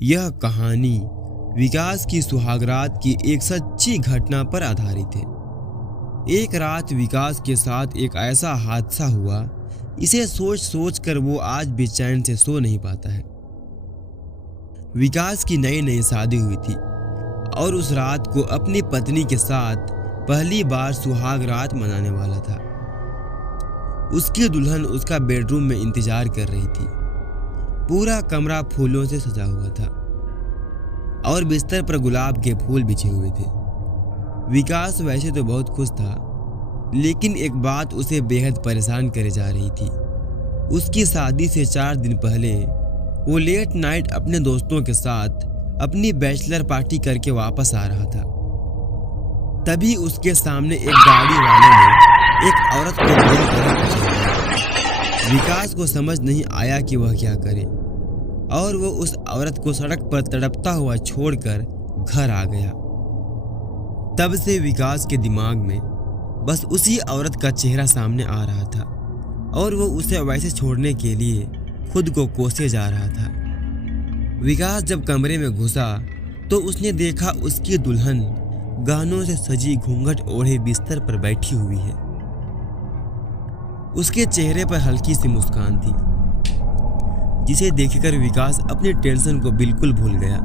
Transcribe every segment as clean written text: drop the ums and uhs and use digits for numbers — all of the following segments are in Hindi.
यह कहानी विकास की सुहागरात की एक सच्ची घटना पर आधारित है। एक रात विकास के साथ एक ऐसा हादसा हुआ, इसे सोच सोच कर वो आज भी चैन से सो नहीं पाता है। विकास की नई नई शादी हुई थी और उस रात को अपनी पत्नी के साथ पहली बार सुहाग रात मनाने वाला था। उसकी दुल्हन उसका बेडरूम में इंतजार कर रही थी। पूरा कमरा फूलों से सजा हुआ था और बिस्तर पर गुलाब के फूल बिछे हुए थे। विकास वैसे तो बहुत खुश था, लेकिन एक बात उसे बेहद परेशान करे जा रही थी। उसकी शादी से 4 दिन पहले वो लेट नाइट अपने दोस्तों के साथ अपनी बैचलर पार्टी करके वापस आ रहा था। तभी उसके सामने एक गाड़ी वाले ने एक औरत को बुरी तरह कुचला। विकास को समझ नहीं आया कि वह क्या करे और वो उस औरत को सड़क पर तड़पता हुआ छोड़कर घर आ गया। तब से विकास के दिमाग में बस उसी औरत का चेहरा सामने आ रहा था और वो उसे वैसे छोड़ने के लिए खुद को कोसे जा रहा था। विकास जब कमरे में घुसा तो उसने देखा उसकी दुल्हन गहनों से सजी घूंघट ओढ़े बिस्तर पर बैठी हुई है। उसके चेहरे पर हल्की सी मुस्कान थी, जिसे देखकर विकास अपनी टेंशन को बिल्कुल भूल गया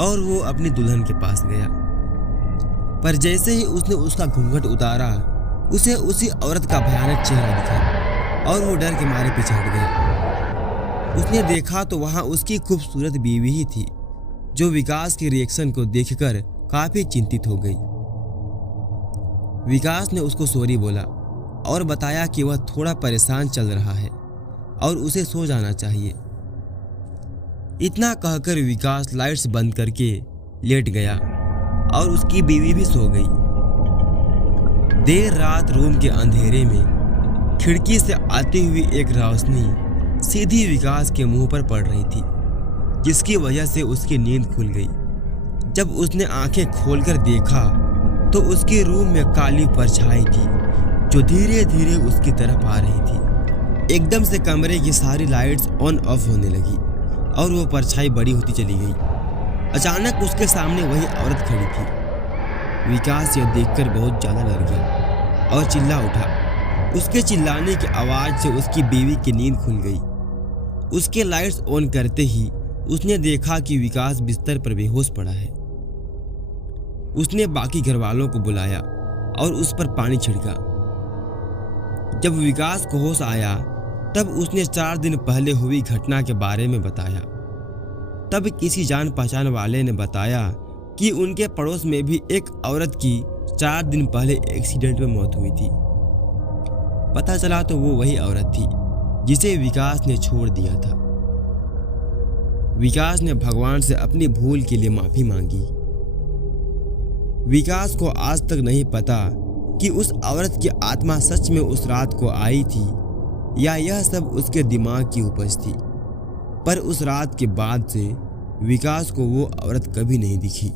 और वो अपनी दुल्हन के पास गया। पर जैसे ही उसने उसका घूंघट उतारा, उसे उसी औरत का भयानक चेहरा दिखा और वो डर के मारे पीछे हट गया। उसने देखा तो वहां उसकी खूबसूरत बीवी ही थी, जो विकास के रिएक्शन को देखकर काफी चिंतित हो गई। विकास ने उसको सॉरी बोला और बताया कि वह थोड़ा परेशान चल रहा है और उसे सो जाना चाहिए। इतना कहकर विकास लाइट्स बंद करके लेट गया और उसकी बीवी भी सो गई। देर रात रूम के अंधेरे में खिड़की से आती हुई एक रोशनी सीधी विकास के मुंह पर पड़ रही थी, जिसकी वजह से उसकी नींद खुल गई। जब उसने आंखें खोलकर देखा तो उसके रूम में काली परछाई थी, जो धीरे धीरे उसकी तरफ आ रही थी। एकदम से कमरे की सारी लाइट्स ऑन ऑफ होने लगी और वो परछाई बड़ी होती चली गई। अचानक उसके सामने वही औरत खड़ी थी। विकास यह देखकर बहुत ज्यादा डर गया और चिल्ला उठा। उसके चिल्लाने की आवाज से उसकी बीवी की नींद खुल गई। उसके लाइट्स ऑन करते ही उसने देखा कि विकास बिस्तर पर बेहोश पड़ा है। उसने बाकी घर वालों को बुलाया और उस पर पानी छिड़का। जब विकास को होश आया तब उसने 4 दिन पहले हुई घटना के बारे में बताया। तब किसी जान पहचान वाले ने बताया कि उनके पड़ोस में भी एक औरत की 4 दिन पहले एक्सीडेंट में मौत हुई थी। पता चला तो वो वही औरत थी जिसे विकास ने छोड़ दिया था। विकास ने भगवान से अपनी भूल के लिए माफी मांगी। विकास को आज तक नहीं पता कि उस औरत की आत्मा सच में उस रात को आई थी या यह सब उसके दिमाग की उपज थी। पर उस रात के बाद से विकास को वो औरत कभी नहीं दिखी।